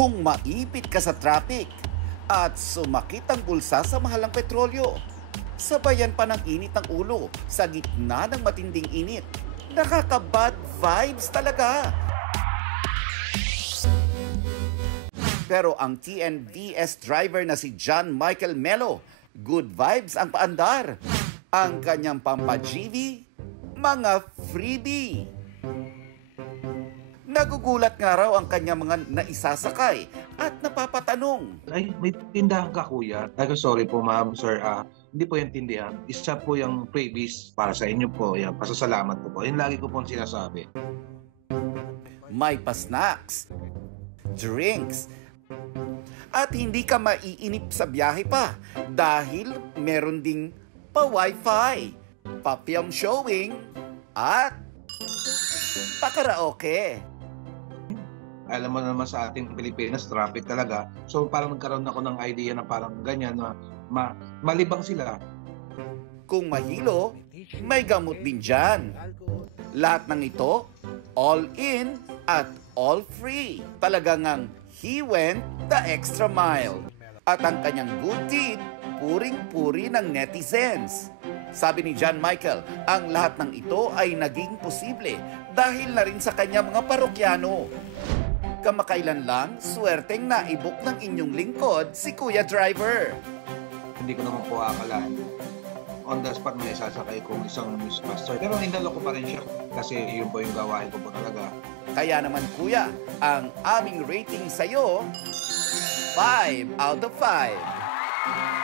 Kung maipit ka sa traffic at sumakit ang bulsa sa mahalang petrolyo, sabayan pa ng init ng ulo sa gitna ng matinding init, nakaka-bad vibes talaga. Pero ang TNVS driver na si John Michael Melo, good vibes ang paandar. Ang kanyang pampa-GV, mga freebie. Nagugulat nga raw ang kanyang mga naisasakay at napapatanong. Ay, may tindahan ka kuya? Ay, sorry po ma'am, sir. Hindi po yung tindahan. Isa po yung freebies para sa inyo po. Yan, pasasalamat ko po. Yun lagi ko po sinasabi. May pa-snacks, drinks, at hindi ka maiinip sa biyahe pa dahil meron ding pa-wifi, pa-film showing, at pa-karaoke. Alam mo naman sa ating Pilipinas, traffic talaga. So parang nagkaroon ako ng idea na parang ganyan na malibang sila. Kung mahilo, may gamot din dyan. Lahat ng ito, all in at all free. Talagang ang he went the extra mile. At ang kanyang good deed, puring-puri ng netizens. Sabi ni John Michael, ang lahat ng ito ay naging posible dahil na rin sa kanyang mga parokyano. Kamakailan lang, swerteng naibok ng inyong lingkod si Kuya Driver. Hindi ko naman po akalain. On the spot may sasakay kong isang news pastor. Pero indalo ko pa rin siya kasi yun po yung gawain ko po talaga. Kaya naman kuya, ang aming rating sa'yo, 5 out of 5.